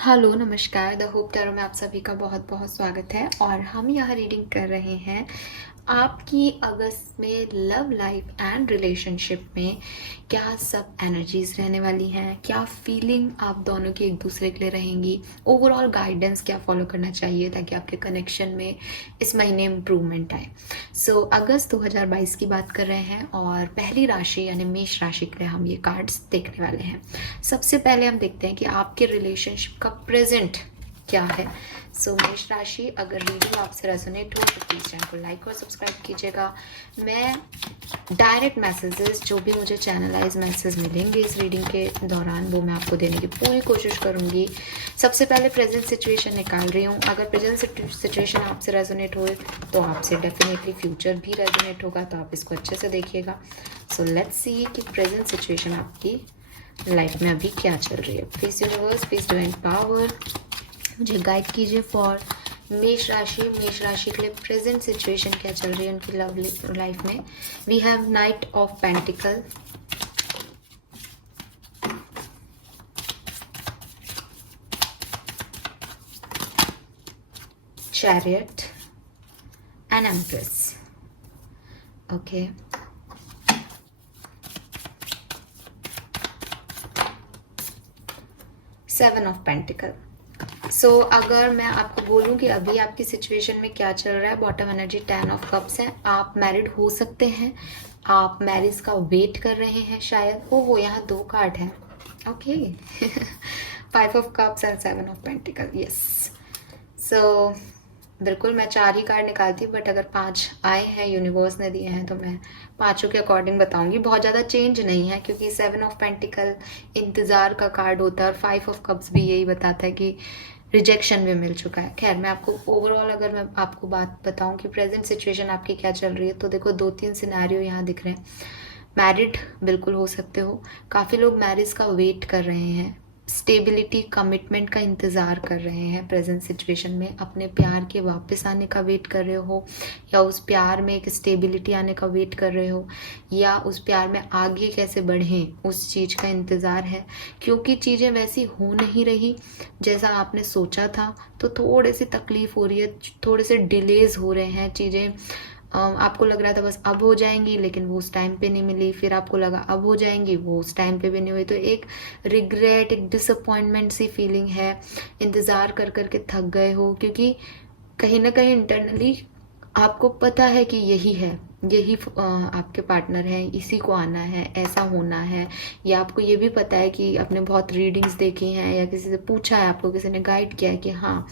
Hello नमस्कार the hope tarot में आप सभी का बहुत बहुत स्वागत है और हम यहाँ रीडिंग कर रहे हैं आपकी अगस्त में लव लाइफ एंड रिलेशनशिप में क्या सब एनर्जीज रहने वाली हैं, क्या फीलिंग आप दोनों की एक दूसरे के लिए रहेंगी, ओवरऑल गाइडेंस क्या फॉलो करना चाहिए ताकि आपके कनेक्शन में इस महीने इम्प्रूवमेंट आए। सो अगस्त 2022 की बात कर रहे हैं और पहली राशि यानी मेष राशि के लिए हम ये कार्ड्स देखने वाले हैं। सबसे पहले हम देखते हैं कि आपके रिलेशनशिप का प्रेजेंट क्या है। सो मेष राशि, अगर रीडिंग आपसे रेजोनेट हो तो प्लीज़ चैनल को लाइक और सब्सक्राइब कीजिएगा। मैं डायरेक्ट मैसेजेस जो भी मुझे चैनलाइज मैसेज मिलेंगे इस रीडिंग के दौरान वो मैं आपको देने की पूरी कोशिश करूंगी। सबसे पहले प्रेजेंट सिचुएशन निकाल रही हूँ। अगर प्रेजेंट सिचुएशन आपसे रेजोनेट हो तो आपसे डेफिनेटली फ्यूचर भी रेजोनेट होगा, तो आप इसको अच्छे से देखिएगा। सो लेट्स सी कि प्रेजेंट सिचुएशन आपकी लाइफ में अभी क्या चल रही है। Please universe, please divine power मुझे गाइड कीजिए फॉर मेष राशि। मेष राशि के लिए प्रेजेंट सिचुएशन क्या चल रही है उनकी लव लाइफ में। We have knight of pentacles, chariot and empress. Okay, seven of pentacles. So अगर मैं आपको बोलूं कि अभी आपकी सिचुएशन में क्या चल रहा है, बॉटम एनर्जी 10 ऑफ कप्स है। आप मैरिड हो सकते हैं, आप मैरिज का वेट कर रहे हैं शायद। वो यहाँ 2 कार्ड है। Okay, 5 of cups and 7 of pentacles. Yes, so बिल्कुल मैं 4 ही कार्ड निकालती हूँ, बट अगर 5 आए हैं, यूनिवर्स ने दिए हैं, तो मैं पांचों के अकॉर्डिंग बताऊंगी। बहुत ज़्यादा चेंज नहीं है क्योंकि 7 ऑफ पेंटिकल इंतज़ार का कार्ड होता है और 5 ऑफ कप्स भी यही बताता है कि रिजेक्शन भी मिल चुका है। खैर, मैं आपको ओवरऑल अगर मैं आपको बात बताऊं कि प्रेजेंट सिचुएशन आपकी क्या चल रही है, तो देखो 2-3 सिनेरियो यहाँ दिख रहे हैं। मैरिड बिल्कुल हो सकते हो, काफ़ी लोग मैरिज का वेट कर रहे हैं, स्टेबिलिटी कमिटमेंट का इंतज़ार कर रहे हैं प्रेजेंट सिचुएशन में, अपने प्यार के वापस आने का वेट कर रहे हो, या उस प्यार में एक स्टेबिलिटी आने का वेट कर रहे हो, या उस प्यार में आगे कैसे बढ़ें उस चीज़ का इंतज़ार है। क्योंकि चीज़ें वैसी हो नहीं रही जैसा आपने सोचा था, तो थोड़ी सी तकलीफ़ हो रही है, थोड़े से डिलेज हो रहे हैं चीज़ें। आपको लग रहा था बस अब हो जाएंगी, लेकिन वो उस टाइम पे नहीं मिली। फिर आपको लगा अब हो जाएंगी, वो उस टाइम पे भी नहीं हुई। तो एक रिग्रेट, एक डिसअपॉइंटमेंट सी फीलिंग है। इंतज़ार कर कर के थक गए हो क्योंकि कहीं ना कहीं इंटरनली आपको पता है कि यही है, यही आपके पार्टनर है, इसी को आना है, ऐसा होना है। या आपको ये भी पता है कि आपने बहुत रीडिंग्स देखी हैं या किसी से पूछा है, आपको किसी ने गाइड किया है कि हाँ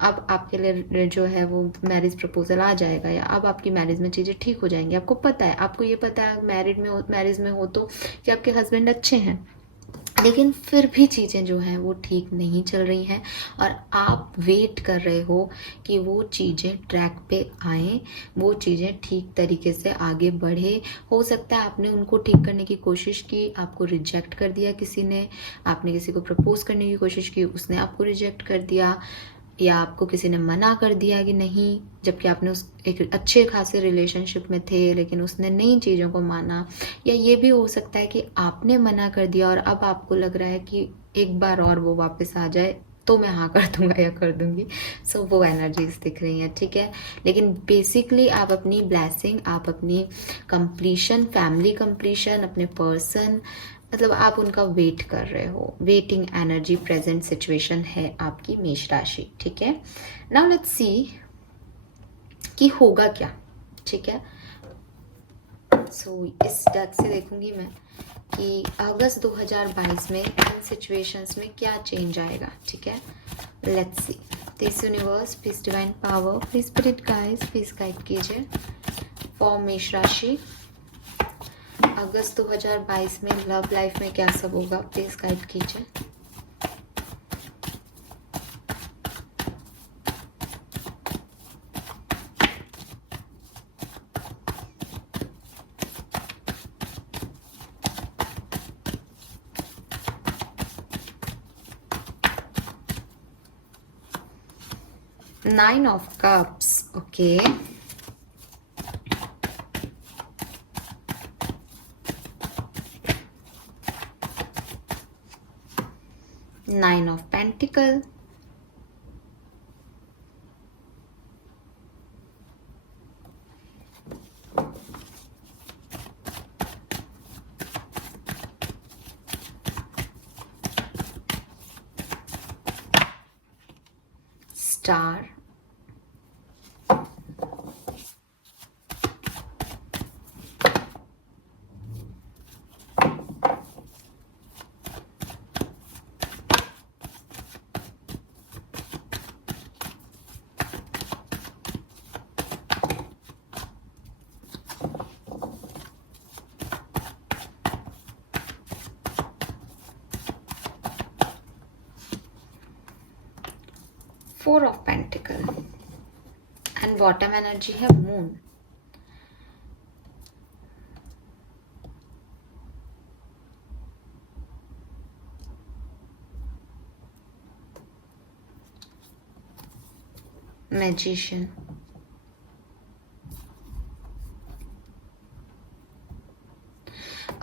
अब आपके लिए जो है वो मैरिज प्रपोजल आ जाएगा, या अब आपकी मैरिज में चीज़ें ठीक हो जाएंगी। आपको पता है, आपको ये पता है मैरिज में हो तो कि आपके हस्बैंड अच्छे हैं, लेकिन फिर भी चीज़ें जो हैं वो ठीक नहीं चल रही हैं और आप वेट कर रहे हो कि वो चीज़ें ट्रैक पे आएँ, वो चीज़ें ठीक तरीके से आगे बढ़े। हो सकता है आपने उनको ठीक करने की कोशिश की, आपको रिजेक्ट कर दिया किसी ने, आपने किसी को प्रपोज करने की कोशिश की, उसने आपको रिजेक्ट कर दिया, या आपको किसी ने मना कर दिया कि नहीं, जबकि आपने उस एक अच्छे खासे रिलेशनशिप में थे लेकिन उसने नई चीज़ों को माना। या ये भी हो सकता है कि आपने मना कर दिया और अब आपको लग रहा है कि एक बार और वो वापस आ जाए तो मैं हाँ कर दूंगा या कर दूंगी। सो वो एनर्जीज दिख रही हैं, ठीक है। लेकिन बेसिकली आप अपनी ब्लेसिंग, आप अपनी कंप्लीशन, फैमिली कंप्लीशन, अपने पर्सन, मतलब आप उनका वेट कर रहे हो। वेटिंग एनर्जी प्रेजेंट सिचुएशन है आपकी मेष राशि, ठीक है। नाउ लेट्स सी कि होगा क्या, ठीक है। सो इस डेक से देखूंगी मैं कि अगस्त 2022 में इन सिचुएशंस में क्या चेंज आएगा, ठीक है। Let's see this universe, please divine power, please spirit guys, please guide कीजिए फॉर मेष राशि। अगस्त 2022 में लव लाइफ में क्या सब होगा, प्लीज गाइड कीजिए। Nine of Cups, okay. Nine of Pentacles. Pentacle, star, four of pentacle and bottom energy है मून। मैजिशियन,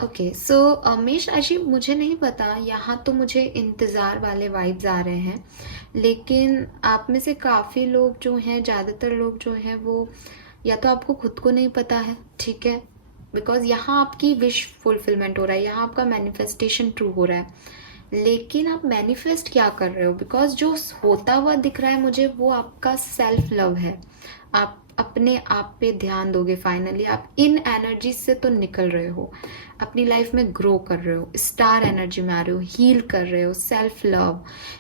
ओके सो मेष राशि, मुझे नहीं पता, यहाँ तो मुझे इंतज़ार वाले वाइब्स आ रहे हैं, लेकिन आप में से काफ़ी लोग जो हैं, ज़्यादातर लोग जो हैं वो या तो आपको खुद को नहीं पता है, ठीक है, बिकॉज यहाँ आपकी विश फुलफिलमेंट हो रहा है, यहाँ आपका मैनिफेस्टेशन ट्रू हो रहा है, लेकिन आप मैनिफेस्ट क्या कर रहे हो, बिकॉज जो होता हुआ दिख रहा है मुझे वो आपका सेल्फ लव है। आप अपने आप पे ध्यान दोगे, फाइनली आप इन एनर्जी से तो निकल रहे हो, अपनी लाइफ में ग्रो कर रहे हो, स्टार एनर्जी में आ रहे हो, हील कर रहे हो, सेल्फ लव,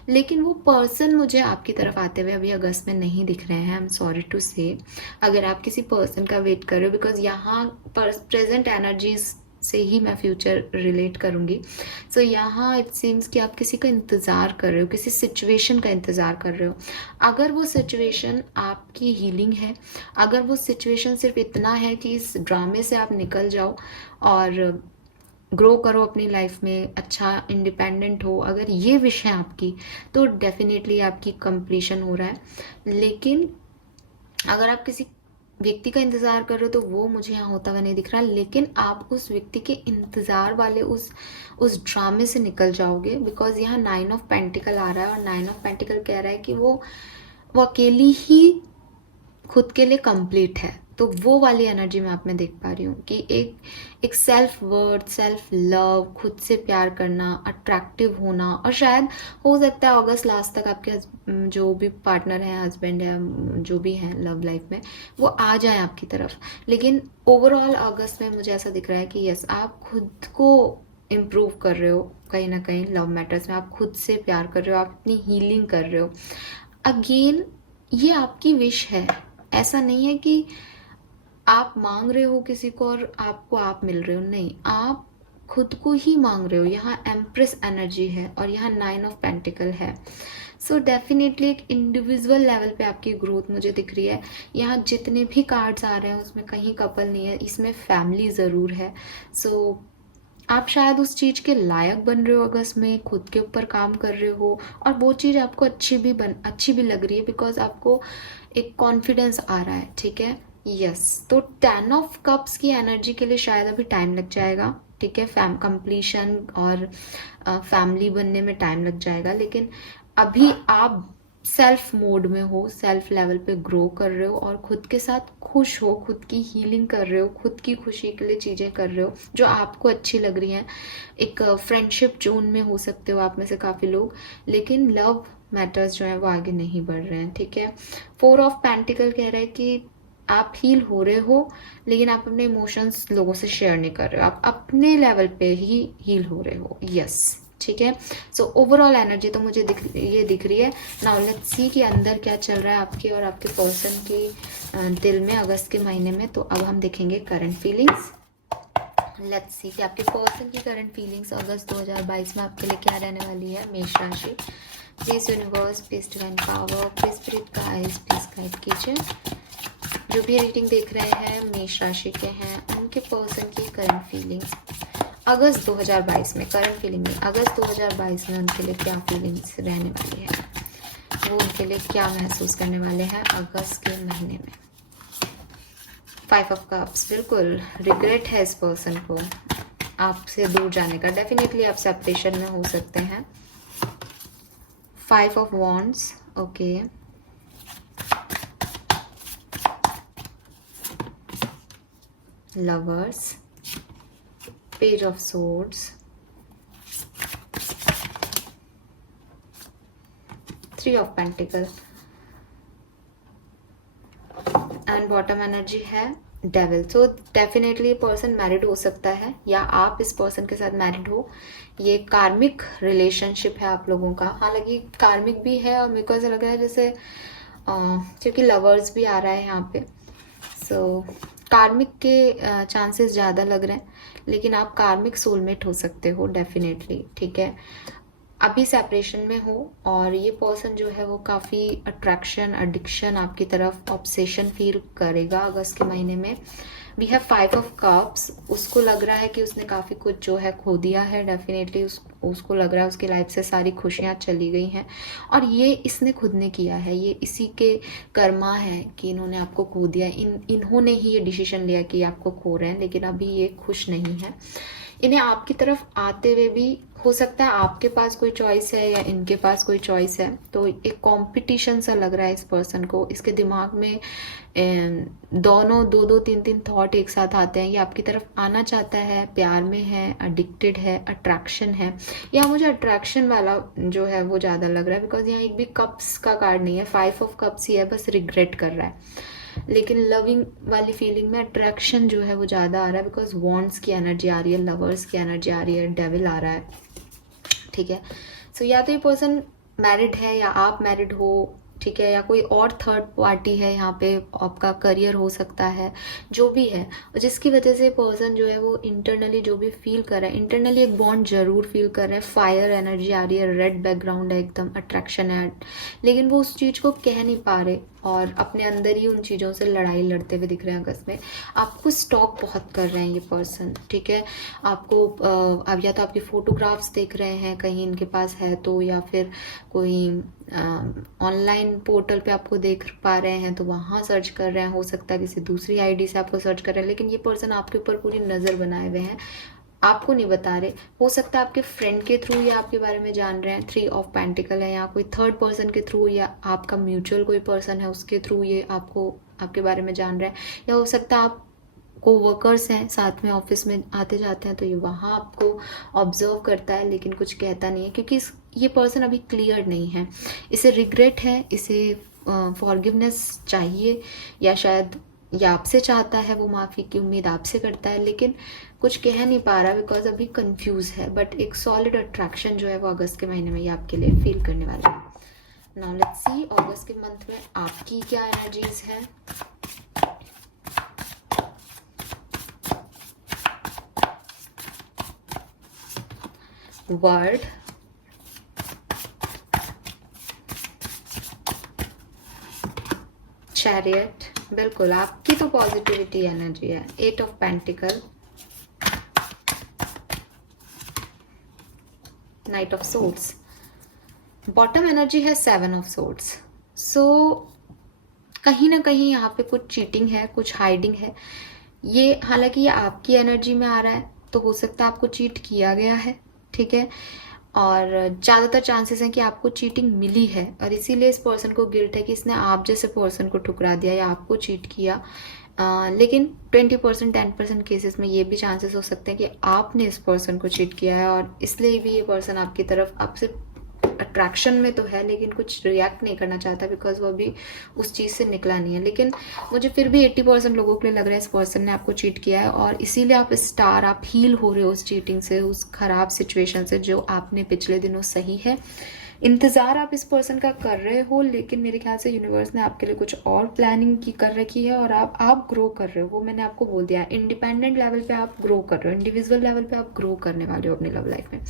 लेकिन वो पर्सन मुझे आपकी तरफ आते हुए अभी अगस्त में नहीं दिख रहे हैं। आई एम सॉरी टू से, अगर आप किसी पर्सन का वेट कर रहे हो, बिकॉज यहाँ प्रेजेंट एनर्जीज से ही मैं फ्यूचर रिलेट करूँगी। सो यहाँ इट सीम्स कि आप किसी का इंतज़ार कर रहे हो, किसी सिचुएशन का इंतज़ार कर रहे हो। अगर वो सिचुएशन आपकी हीलिंग है, अगर वो सिचुएशन सिर्फ इतना है कि इस ड्रामे से आप निकल जाओ और ग्रो करो अपनी लाइफ में, अच्छा इंडिपेंडेंट हो, अगर ये विश है आपकी, तो डेफिनेटली आपकी कंप्लीशन हो रहा है। लेकिन अगर आप किसी व्यक्ति का इंतज़ार कर रहे हो तो वो मुझे यहाँ होता हुआ नहीं दिख रहा, लेकिन आप उस व्यक्ति के इंतज़ार वाले उस ड्रामे से निकल जाओगे, बिकॉज यहाँ 9 ऑफ पेंटिकल आ रहा है और 9 ऑफ पेंटिकल कह रहा है कि वो अकेली ही खुद के लिए कंप्लीट है। तो वो वाली एनर्जी मैं आप में देख पा रही हूँ कि एक सेल्फ वर्थ, सेल्फ लव, खुद से प्यार करना, अट्रैक्टिव होना, और शायद हो सकता है अगस्त लास्ट तक आपके जो भी पार्टनर है, हस्बैंड है, जो भी हैं लव लाइफ में, वो आ जाए आपकी तरफ। लेकिन ओवरऑल अगस्त में मुझे ऐसा दिख रहा है कि यस, आप खुद को इम्प्रूव कर रहे हो कहीं ना कहीं लव मैटर्स में, आप खुद से प्यार कर रहे हो, आप अपनी हीलिंग कर रहे हो। अगेन ये आपकी विश है, ऐसा नहीं है कि आप मांग रहे हो किसी को और आपको आप मिल रहे हो, नहीं, आप खुद को ही मांग रहे हो। यहाँ एम्प्रेस एनर्जी है और यहाँ 9 ऑफ पेंटिकल है। सो डेफिनेटली एक इंडिविजुअल लेवल पे आपकी ग्रोथ मुझे दिख रही है। यहाँ जितने भी कार्ड्स आ रहे हैं उसमें कहीं कपल नहीं है, इसमें फैमिली ज़रूर है। सो आप शायद उस चीज़ के लायक बन रहे हो अगस्त में, खुद के ऊपर काम कर रहे हो, और वो चीज़ आपको अच्छी भी लग रही है, बिकॉज आपको एक कॉन्फिडेंस आ रहा है, ठीक है, यस। तो 10 ऑफ कप्स की एनर्जी के लिए शायद अभी टाइम लग जाएगा, ठीक है, कंप्लीशन और फैमिली बनने में टाइम लग जाएगा, लेकिन अभी आप सेल्फ मोड में हो, सेल्फ लेवल पे ग्रो कर रहे हो और खुद के साथ खुश हो, खुद की हीलिंग कर रहे हो, खुद की खुशी के लिए चीज़ें कर रहे हो जो आपको अच्छी लग रही हैं। एक फ्रेंडशिप जोन में हो सकते हो आप में से काफ़ी लोग, लेकिन लव मैटर्स जो है वो आगे नहीं बढ़ रहे हैं, ठीक है। 4 ऑफ पेंटिकल कह रहे हैं कि आप हील हो रहे हो, लेकिन आप अपने इमोशंस लोगों से शेयर नहीं कर रहे हो, आप अपने लेवल पे ही हील हो रहे हो, यस, ठीक है। सो ओवरऑल एनर्जी तो मुझे दिख रही है। नाउ लेट्स सी कि अंदर क्या चल रहा है आपके और आपके पर्सन के दिल में अगस्त के महीने में। तो अब हम देखेंगे करंट फीलिंग्स। लेट्स सी कि आपके पर्सन की करंट फीलिंग्स अगस्त 2022 में आपके लिए क्या रहने वाली है। मेष राशि, please universe, please divine power, please spirit का आइज, प्लीज गाइड कीजिए। जो भी रीडिंग देख रहे हैं मेष राशि के हैं, उनके पर्सन की करंट फीलिंग्स अगस्त 2022 में, करंट फीलिंग नहीं, अगस्त 2022 में उनके लिए क्या फीलिंग्स रहने वाली है, वो उनके लिए क्या महसूस करने वाले हैं अगस्त के महीने में। 5 ऑफ कप्स, बिल्कुल रिग्रेट है इस पर्सन को आपसे दूर जाने का, डेफिनेटली आप सेपरेशन में हो सकते हैं। 5 of Wands, okay. Lovers, Page of Swords, 3 of Pentacles, and bottom energy है devil. So definitely person married हो सकता है या आप इस पर्सन के साथ मैरिड हो। ये कार्मिक रिलेशनशिप है आप लोगों का, हालांकि कार्मिक भी है और मेरे को ऐसा लग रहा है जैसे क्योंकि लवर्स भी आ रहा है यहाँ पे, सो कार्मिक के चांसेस ज़्यादा लग रहे हैं, लेकिन आप कार्मिक सोलमेट हो सकते हो डेफिनेटली, ठीक है। अभी सेपरेशन में हो और ये पर्सन जो है वो काफ़ी अट्रैक्शन, एडिक्शन आपकी तरफ, ऑब्सेशन फील करेगा अगस्त के महीने में। We have 5 of cups. उसको लग रहा है कि उसने काफ़ी कुछ जो है खो दिया है डेफिनेटली। उसको लग रहा है उसकी लाइफ से सारी खुशियाँ चली गई हैं और ये इसने खुद ने किया है, ये इसी के कर्मा है कि इन्होंने आपको खो दिया। इन्होंने ही ये डिसीजन लिया कि आपको खो रहे हैं, लेकिन अभी ये खुश नहीं है। इन्हें आपकी तरफ आते हुए भी हो सकता है आपके पास कोई चॉइस है या इनके पास कोई चॉइस है, तो एक कंपटीशन सा लग रहा है इस पर्सन को। इसके दिमाग में दोनों 2-2, 3-3 थॉट एक साथ आते हैं। ये आपकी तरफ आना चाहता है, प्यार में है, एडिक्टेड है, अट्रैक्शन है, या मुझे अट्रैक्शन वाला जो है वो ज़्यादा लग रहा है, बिकॉज यहाँ एक भी कप्स का कार्ड नहीं है, 5 ऑफ कप्स ही है, बस रिग्रेट कर रहा है। लेकिन लविंग वाली फीलिंग में अट्रैक्शन जो है वो ज़्यादा आ रहा है, बिकॉज वॉन्ड्स की एनर्जी आ रही है, लवर्स की एनर्जी आ रही है, डेविल आ रहा है, ठीक है। सो या तो ये पर्सन मैरिड है या आप मैरिड हो, ठीक है, या कोई और थर्ड पार्टी है यहाँ पे, आपका करियर हो सकता है, जो भी है, जिसकी वजह से पर्सन जो है वो इंटरनली जो भी फील कर रहा है, इंटरनली एक बॉन्ड जरूर फील कर रहा है। फायर एनर्जी आ रही है, रेड बैकग्राउंड है, एकदम अट्रैक्शन है, लेकिन वो उस चीज़ को कह नहीं पा रहे और अपने अंदर ही उन चीज़ों से लड़ाई लड़ते हुए दिख रहे हैं अगस्त में। आपको स्टॉक बहुत कर रहे हैं ये पर्सन, ठीक है। आपको अब या तो आपकी फ़ोटोग्राफ्स देख रहे हैं कहीं इनके पास है तो, या फिर कोई ऑनलाइन पोर्टल पे आपको देख पा रहे हैं तो वहाँ सर्च कर रहे हैं, हो सकता है किसी दूसरी आईडी से आपको सर्च कर रहे हैं, लेकिन ये पर्सन आपके ऊपर पूरी नज़र बनाए हुए हैं, आपको नहीं बता रहे। हो सकता है आपके फ्रेंड के थ्रू ये आपके बारे में जान रहे हैं, 3 ऑफ पेंटिकल है, या कोई थर्ड पर्सन के थ्रू, या आपका म्यूचुअल कोई पर्सन है उसके थ्रू ये आपको आपके बारे में जान रहे हैं, या हो सकता है आप को वर्कर्स हैं साथ में ऑफिस में आते जाते हैं तो ये वहाँ आपको ऑब्जर्व करता है लेकिन कुछ कहता नहीं है, क्योंकि ये पर्सन अभी क्लियर नहीं है, इसे रिग्रेट है, इसे फॉरगिवनेस चाहिए, या शायद या आपसे चाहता है, वो माफ़ी की उम्मीद आपसे करता है, लेकिन कुछ कह नहीं पा रहा बिकॉज अभी कंफ्यूज है। बट एक सॉलिड अट्रैक्शन जो है वो अगस्त के महीने में ये आपके लिए फील करने वाला है। नाउ लेट्स सी अगस्त के मंथ में आपकी क्या एनर्जीज है। वर्ड, चैरियट, बिल्कुल आपकी तो पॉजिटिविटी एनर्जी है, 8 of pentacle, night of swords, bottom energy है 7 ऑफ सोर्ड्स। सो कहीं ना कहीं यहाँ पे कुछ चीटिंग है, कुछ हाइडिंग है। ये हालांकि ये आपकी एनर्जी में आ रहा है तो हो सकता है आपको चीट किया गया है, ठीक है, और ज़्यादातर चांसेस हैं कि आपको चीटिंग मिली है और इसीलिए इस पर्सन को गिल्ट है कि इसने आप जैसे पर्सन को ठुकरा दिया या आपको चीट किया। लेकिन 20%, 10% केसेस में ये भी चांसेस हो सकते हैं कि आपने इस पर्सन को चीट किया है और इसलिए भी ये पर्सन आपकी तरफ आपसे अट्रैक्शन में तो है लेकिन कुछ रिएक्ट नहीं करना चाहता बिकॉज वो अभी उस चीज़ से निकला नहीं है। लेकिन मुझे फिर भी 80% लोगों के लिए लग रहा है इस पर्सन ने आपको चीट किया है और इसीलिए आप स्टार, आप हील हो रहे हो उस चीटिंग से, उस खराब सिचुएशन से जो आपने पिछले दिनों सही है। इंतज़ार आप इस पर्सन का कर रहे हो लेकिन मेरे ख्याल से यूनिवर्स ने आपके लिए कुछ और प्लानिंग की कर रखी है और आप ग्रो कर रहे हो, वो मैंने आपको बोल दिया है। इंडिपेंडेंट लेवल पे आप ग्रो कर रहे हो, इंडिविजुअल लेवल पे आप ग्रो करने वाले हो अपनी लव लाइफ में।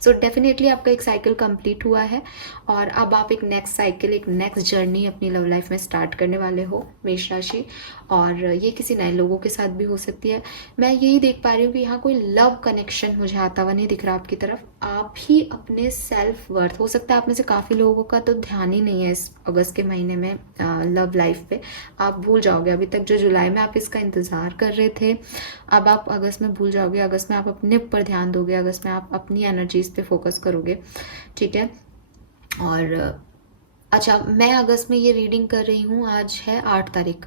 सो डेफिनेटली आपका एक साइकिल कंप्लीट हुआ है और अब आप एक नेक्स्ट साइकिल, एक नेक्स्ट जर्नी अपनी लव लाइफ में स्टार्ट करने वाले हो मेष राशि, और ये किसी नए लोगों के साथ भी हो सकती है। मैं यही देख पा रही हूँ कि यहाँ कोई लव कनेक्शन मुझे आता हुआ नहीं दिख रहा आपकी तरफ। आप ही अपने सेल्फ वर्थ, हो सकता है आप में से काफ़ी लोगों का तो ध्यान ही नहीं है इस अगस्त के महीने में लव लाइफ पे, आप भूल जाओगे। अभी तक जो जुलाई में आप इसका इंतज़ार कर रहे थे अब आप अगस्त में भूल जाओगे। अगस्त में आप अपने ऊपर ध्यान दोगे, अगस्त में आप अपनी एनर्जीज पे फोकस करोगे, ठीक है। और अच्छा, मैं अगस्त में ये रीडिंग कर रही हूँ, आज है 8 तारीख।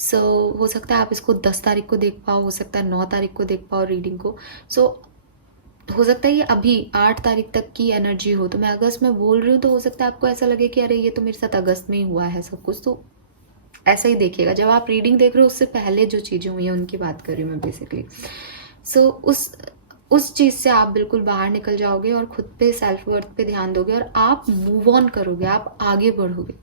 सो हो सकता है आप इसको 10 तारीख को देख पाओ, हो सकता है 9 तारीख को देख पाओ रीडिंग को। सो हो सकता है ये अभी 8 तारीख तक की एनर्जी हो, तो मैं अगस्त में बोल रही हूँ, तो हो सकता है आपको ऐसा लगे कि अरे ये तो मेरे साथ अगस्त में ही हुआ है सब कुछ। तो ऐसा ही देखिएगा, जब आप रीडिंग देख रहे हो उससे पहले जो चीज़ें हुई हैं उनकी बात कर रही हूँ मैं बेसिकली। सो उस चीज़ से आप बिल्कुल बाहर निकल जाओगे और खुद पे, सेल्फ वर्थ पे ध्यान दोगे और आप मूव ऑन करोगे, आप आगे बढ़ोगे।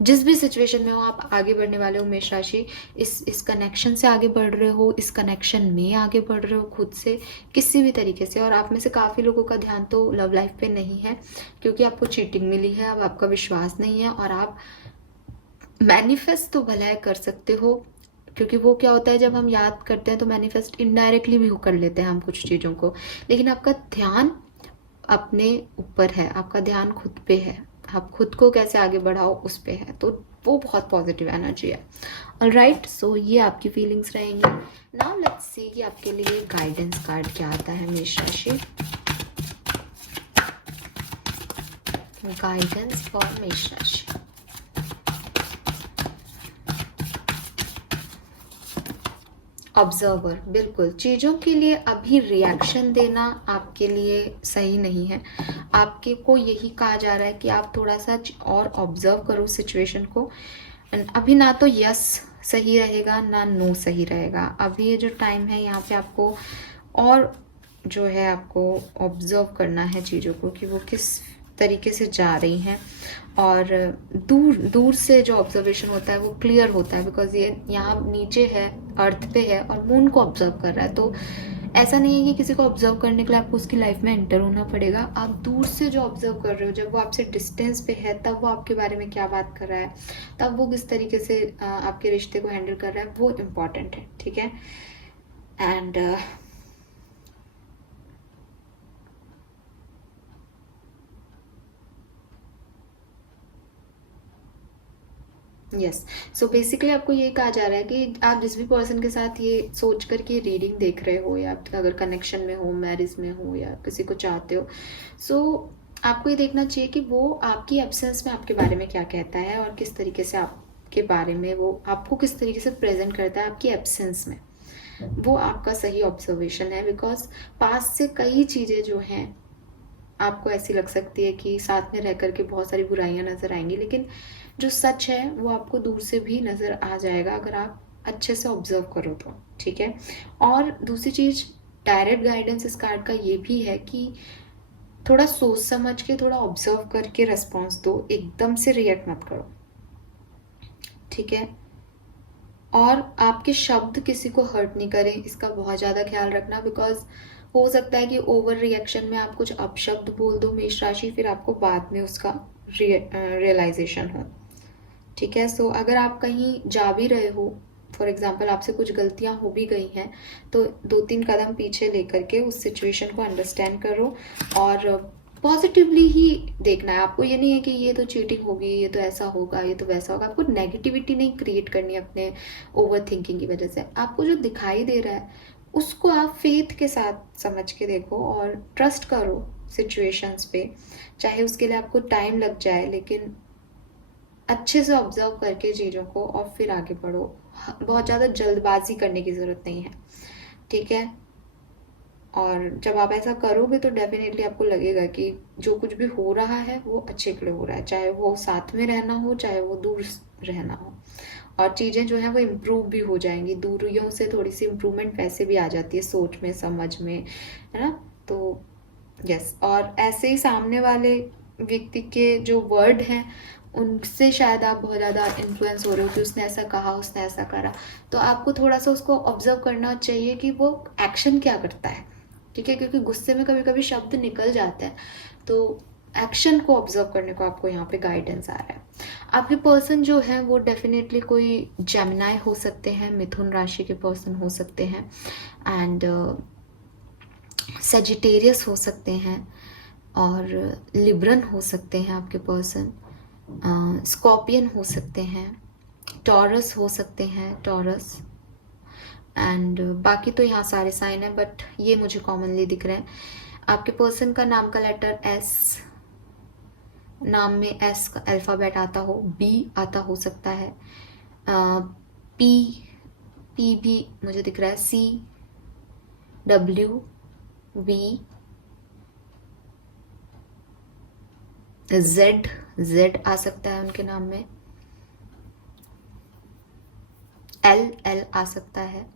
जिस भी सिचुएशन में हो आप आगे बढ़ने वाले हो मेष राशि। इस कनेक्शन से आगे बढ़ रहे हो, इस कनेक्शन में आगे बढ़ रहे हो खुद से किसी भी तरीके से। और आप में से काफ़ी लोगों का ध्यान तो लव लाइफ पे नहीं है, क्योंकि आपको चीटिंग मिली है, अब आपका विश्वास नहीं है। और आप मैनिफेस्ट तो भला कर सकते हो, क्योंकि वो क्या होता है जब हम याद करते हैं तो मैनिफेस्ट इनडायरेक्टली भी कर लेते हैं हम कुछ चीज़ों को, लेकिन आपका ध्यान अपने ऊपर है, आपका ध्यान खुद पे है, आप खुद को कैसे आगे बढ़ाओ उस पे है, तो वो बहुत पॉजिटिव एनर्जी है। ऑलराइट, सो ये आपकी फीलिंग्स रहेंगी। नाउ लेट्स सी कि आपके लिए गाइडेंस कार्ड क्या आता है मेष राशि। गाइडेंस फॉर मेष राशि। ऑब्जर्वर, बिल्कुल चीज़ों के लिए अभी रिएक्शन देना आपके लिए सही नहीं है। आपके को यही कहा जा रहा है कि आप थोड़ा सा और ऑब्जर्व करो सिचुएशन को। अभी ना तो यस सही रहेगा ना नो सही रहेगा। अभी ये जो टाइम है यहाँ पे आपको और जो है आपको ऑब्जर्व करना है चीज़ों को कि वो किस तरीके से जा रही हैं। और दूर दूर से जो ऑब्जर्वेशन होता है वो क्लियर होता है, बिकॉज ये यहाँ नीचे है, अर्थ पे है और मून को ऑब्जर्व कर रहा है। तो ऐसा नहीं है कि किसी को ऑब्जर्व करने के लिए आपको उसकी लाइफ में एंटर होना पड़ेगा। आप दूर से जो ऑब्जर्व कर रहे हो, जब वो आपसे डिस्टेंस पे है तब वो आपके बारे में क्या बात कर रहा है, तब वो किस तरीके से आपके रिश्ते को हैंडल कर रहा है, वो इम्पॉर्टेंट है। ठीक है। एंड यस, सो बेसिकली आपको ये कहा जा रहा है कि आप जिस भी पर्सन के साथ ये सोच कर के रीडिंग देख रहे हो, या अगर कनेक्शन में हो, मैरिज में हो, या किसी को चाहते हो, सो आपको ये देखना चाहिए कि वो आपकी एब्सेंस में आपके बारे में क्या कहता है और किस तरीके से आपके बारे में वो आपको किस तरीके से प्रेजेंट करता है आपकी एब्सेंस में। वो आपका सही ऑब्जर्वेशन है, बिकॉज पास से कई चीज़ें जो हैं आपको ऐसी लग सकती है कि साथ में रह करके बहुत सारी बुराइयां नज़र आएंगी, लेकिन जो सच है वो आपको दूर से भी नज़र आ जाएगा अगर आप अच्छे से ऑब्जर्व करो तो। ठीक है। और दूसरी चीज़, डायरेक्ट गाइडेंस इस कार्ड का ये भी है कि थोड़ा सोच समझ के, थोड़ा ऑब्जर्व करके रिस्पॉन्स दो, एकदम से रिएक्ट मत करो। ठीक है। और आपके शब्द किसी को हर्ट नहीं करें, इसका बहुत ज़्यादा ख्याल रखना, बिकॉज हो सकता है कि ओवर रिएक्शन में आप कुछ अपशब्द बोल दो मेष राशि, फिर आपको बाद में उसका रियलाइजेशन हो। ठीक है। सो अगर आप कहीं जा भी रहे हो, फॉर एग्जाम्पल आपसे कुछ गलतियां हो भी गई हैं, तो 2-3 कदम पीछे लेकर के उस सिचुएशन को अंडरस्टैंड करो और पॉजिटिवली ही देखना है। आपको ये नहीं है कि ये तो चीटिंग होगी, ये तो ऐसा होगा, ये तो वैसा होगा। आपको नेगेटिविटी नहीं क्रिएट करनी अपने ओवर थिंकिंग की वजह से। आपको जो दिखाई दे रहा है उसको आप फेथ के साथ समझ के देखो और ट्रस्ट करो सिचुएशंस पे, चाहे उसके लिए आपको टाइम लग जाए, लेकिन अच्छे से ऑब्जर्व करके चीज़ों को और फिर आगे बढ़ो। बहुत ज़्यादा जल्दबाजी करने की ज़रूरत नहीं है। ठीक है। और जब आप ऐसा करोगे तो डेफिनेटली आपको लगेगा कि जो कुछ भी हो रहा है वो अच्छे के लिए हो रहा है, चाहे वो साथ में रहना हो, चाहे वो दूर रहना हो। और चीज़ें जो हैं वो इम्प्रूव भी हो जाएंगी। दूरियों से थोड़ी सी इम्प्रूवमेंट वैसे भी आ जाती है, सोच में, समझ में, है ना। तो यस, और ऐसे ही सामने वाले व्यक्ति के जो वर्ड हैं उनसे शायद आप बहुत ज़्यादा इन्फ्लुएंस हो रहे हो कि उसने ऐसा कहा, उसने ऐसा करा, तो आपको थोड़ा सा उसको ऑब्जर्व करना चाहिए कि वो एक्शन क्या करता है। ठीक है। क्योंकि गुस्से में कभी कभी शब्द निकल जाते हैं, तो एक्शन को ऑब्जर्व करने को आपको यहाँ पे गाइडेंस आ रहा है। आपके पर्सन जो है वो डेफिनेटली कोई जेमिनाई हो सकते हैं, मिथुन राशि के पर्सन हो सकते हैं, एंड सेजिटेरियस हो सकते हैं, और लिब्रन हो सकते हैं आपके पर्सन, स्कॉर्पियन हो सकते हैं, टॉरस हो सकते हैं, टॉरस, एंड बाकी तो यहाँ सारे साइन हैं, बट ये मुझे कॉमनली दिख रहे हैं। आपके पर्सन का नाम का लेटर एस, नाम में एस का अल्फ़ाबेट आता हो, बी आता हो सकता है, पी पी भी मुझे दिख रहा है, सी, डब्ल्यू, वी, जेड, जेड आ सकता है उनके नाम में, एल, एल आ सकता है,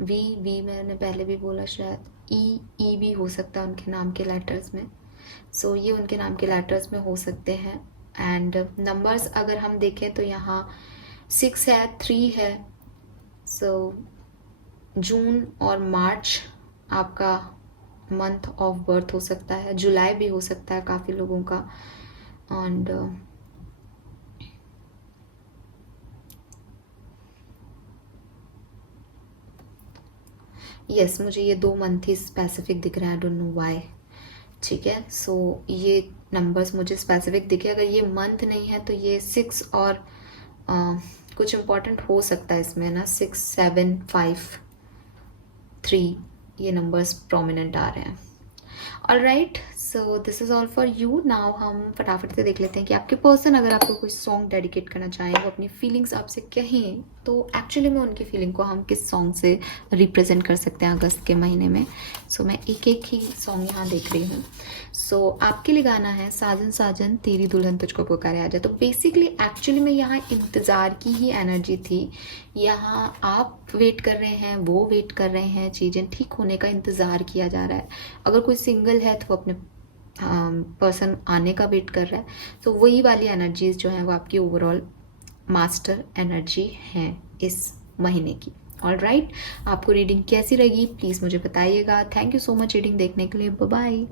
वी, वी मैंने पहले भी बोला शायद, ई, ई भी हो सकता है उनके नाम के लेटर्स में। सो ये उनके नाम के लेटर्स में हो सकते हैं। एंड नंबर्स अगर हम देखें तो यहाँ 6 है, 3 है। सो जून और मार्च आपका मंथ ऑफ बर्थ हो सकता है, जुलाई भी हो सकता है काफ़ी लोगों का। एंड यस, मुझे ये 2 मंथ ही स्पेसिफिक दिख रहा है, आई डोंट नो व्हाई। ठीक है, सो ये नंबर्स मुझे स्पेसिफिक दिखे। अगर ये मंथ नहीं है तो ये 6 और कुछ इम्पोर्टेंट हो सकता है इसमें ना, 6, 7, 5, 3 ये नंबर्स प्रोमिनेंट आ रहे हैं। Alright, so this is all for you. Now हम फटाफट से देख लेते हैं कि आपके पर्सन अगर आपको कोई सॉन्ग डेडिकेट करना चाहें, वो अपनी फीलिंग्स आपसे कहें, तो एक्चुअली में उनकी फीलिंग को हम किस सॉन्ग से रिप्रेजेंट कर सकते हैं अगस्त के महीने में। सो मैं एक एक ही सॉन्ग यहाँ देख रही हूँ। सो आपके लिए गाना है साजन साजन तेरी दुल्हन तुझको पुकारे आ जाए। तो बेसिकली एक्चुअली में यहाँ इंतज़ार की ही एनर्जी थी। यहाँ आप वेट कर रहे हैं, वो वेट कर रहे हैं, चीज़ें ठीक होने का इंतज़ार किया जा रहा है। अगर कोई सिंगल है तो अपने पर्सन आने का वेट कर रहा है। तो वही वाली एनर्जीज जो हैं वो आपकी ओवरऑल मास्टर एनर्जी हैं इस महीने की। ऑलराइट, आपको रीडिंग कैसी लगी प्लीज़ मुझे बताइएगा। Thank you so much reading देखने के लिए। Bye bye.